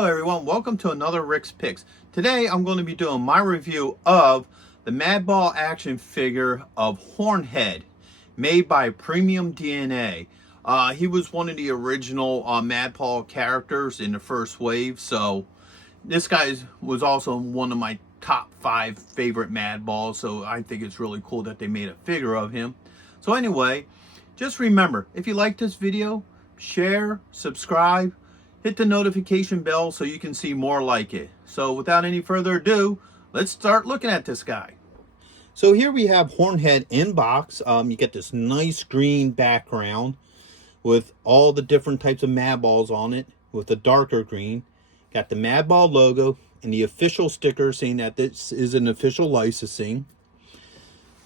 Hello everyone, welcome to another Rick's Picks. Today I'm going to be doing my review of the Madball action figure of Hornhead, made by Premium DNA. He was one of the original Madball characters in the first wave, so this guy was also one of my top 5 favorite Madballs, so I think it's really cool that they made a figure of him. So anyway, just remember, if you like this video, share, subscribe, hit the notification bell so you can see more like it. So without any further ado, let's start looking at this guy. So here we have Hornhead in box. You get this nice green background with all the different types of Madballs on it with the darker green. Got the Madball logo and the official sticker saying that this is an official licensing.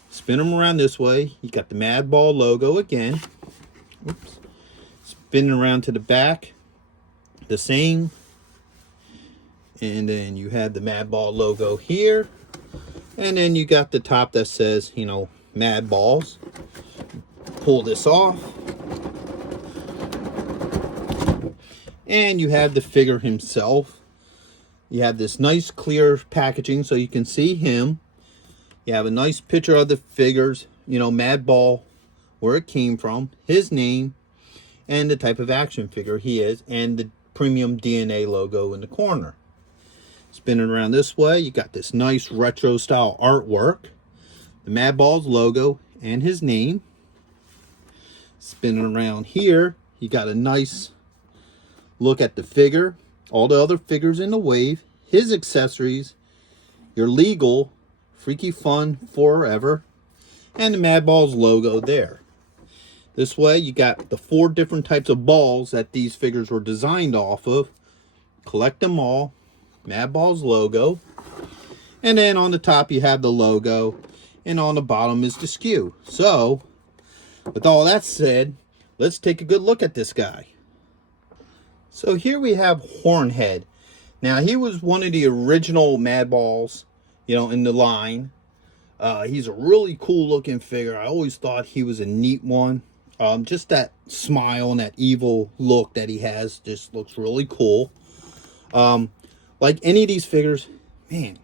Spin them around this way. You got the Madball logo again. Oops. Spin around to the back. The same, and then you have the Madball logo here, and then you got the top that says, you know, Madballs. Pull this off, and you have the figure himself. You have this nice clear packaging so you can see him. You have a nice picture of the figures, you know, Madball, where it came from, his name, and the type of action figure he is, and the Premium DNA logo in the corner. Spin it around this way, you got this nice retro style artwork, the Madballs logo and his name. Spin it around here, you got a nice look at the figure, all the other figures in the wave, his accessories, your legal Freaky Fun Forever, and the Madballs logo there. This way, you got the 4 different types of balls that these figures were designed off of. Collect them all. Madball's logo. And then on the top, you have the logo. And on the bottom is the SKU. So, with all that said, let's take a good look at this guy. So here we have Hornhead. Now, he was one of the original Madballs, you know, in the line. He's a really cool looking figure. I always thought he was a neat one. Just that smile and that evil look that he has just looks really cool. Like any of these figures, man,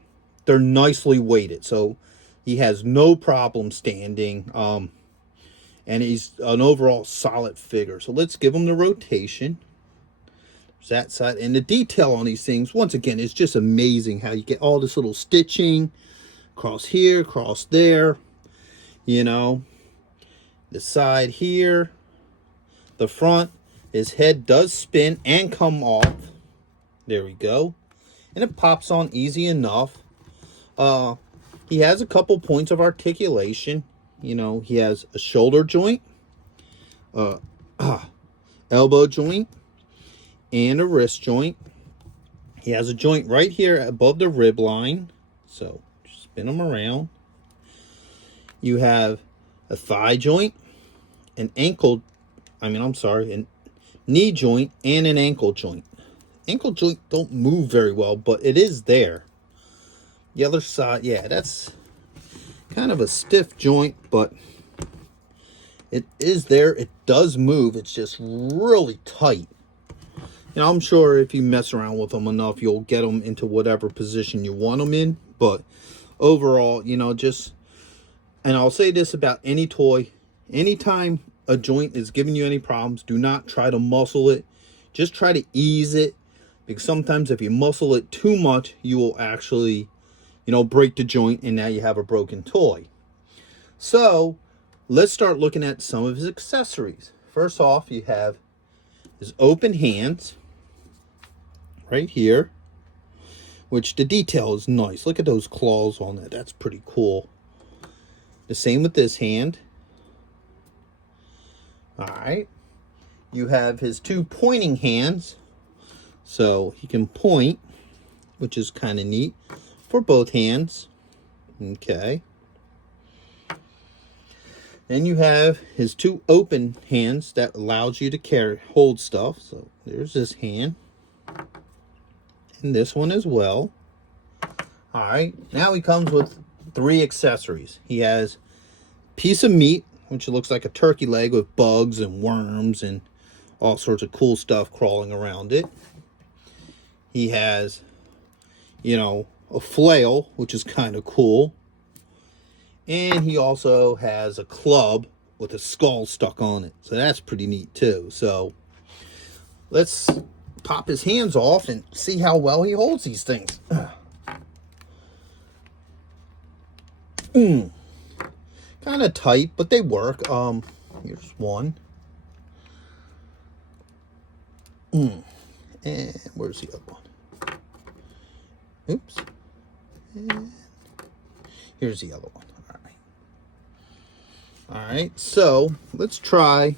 they're nicely weighted. So he has no problem standing. And he's an overall solid figure. So let's give him the rotation. There's that side. And the detail on these things, once again, is just amazing how you get all this little stitching across here, across there, you know. The side here, the front, his head does spin and come off. There we go. And it pops on easy enough. He has a couple points of articulation. You know, he has a shoulder joint, elbow joint, and a wrist joint. He has a joint right here above the rib line. So, spin him around. You have a thigh joint, an knee joint, and an ankle joint. Ankle joint don't move very well, but it is there. The other side, yeah, that's kind of a stiff joint, but it is there. It does move. It's just really tight. You know, I'm sure if you mess around with them enough, you'll get them into whatever position you want them in. But overall, you know, just... And I'll say this about any toy. Anytime a joint is giving you any problems, do not try to muscle it. Just try to ease it. Because sometimes if you muscle it too much, you will actually, you know, break the joint and now you have a broken toy. So, let's start looking at some of his accessories. First off, you have his open hands. Right here. Which the detail is nice. Look at those claws on that. That's pretty cool. The same with this hand. Alright. You have his 2 pointing hands. So he can point, which is kind of neat, for both hands. Okay. Then you have his 2 open hands that allows you to hold stuff. So there's this hand. And this one as well. Alright. Now he comes with 3 accessories. He has a piece of meat, which looks like a turkey leg with bugs and worms and all sorts of cool stuff crawling around it. He has, you know, a flail, which is kind of cool. And he also has a club with a skull stuck on it. So that's pretty neat too. So let's pop his hands off and see how well he holds these things. Kind of tight, but they work. Here's one. And where's the other one? Oops. And here's the other one. All right, so let's try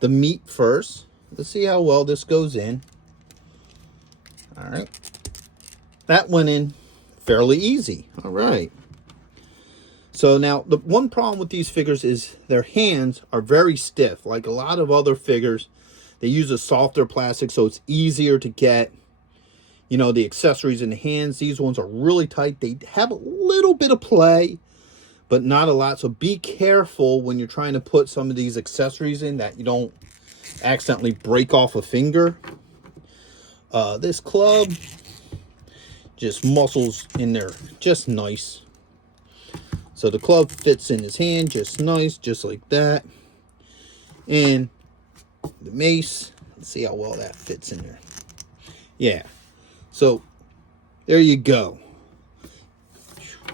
the meat first. Let's see how well this goes in. All right. That went in fairly easy. All right. So now the one problem with these figures is their hands are very stiff. Like a lot of other figures, they use a softer plastic, so it's easier to get, you know, the accessories in the hands. These ones are really tight. They have a little bit of play, but not a lot. So be careful when you're trying to put some of these accessories in that you don't accidentally break off a finger. This club just muscles in there just nice. So the club fits in his hand just nice, just like that. And the mace, let's see how well that fits in there. Yeah. So there you go.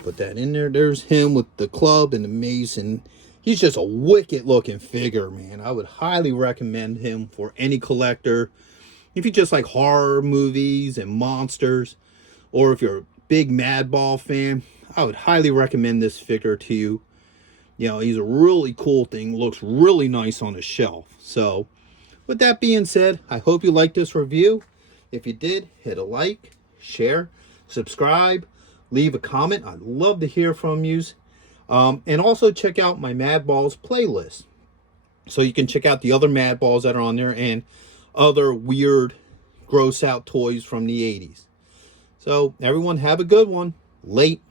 Put that in there. There's him with the club and the mace, and he's just a wicked looking figure, man. I would highly recommend him for any collector. If you just like horror movies and monsters, or if you're a big Madball fan, I would highly recommend this figure to you. You know, he's a really cool thing. Looks really nice on a shelf. So, with that being said, I hope you liked this review. If you did, hit a like, share, subscribe, leave a comment. I'd love to hear from you. And also check out my Madballs playlist. So you can check out the other Madballs that are on there and other weird, gross out toys from the 80s. So everyone have a good one. Late.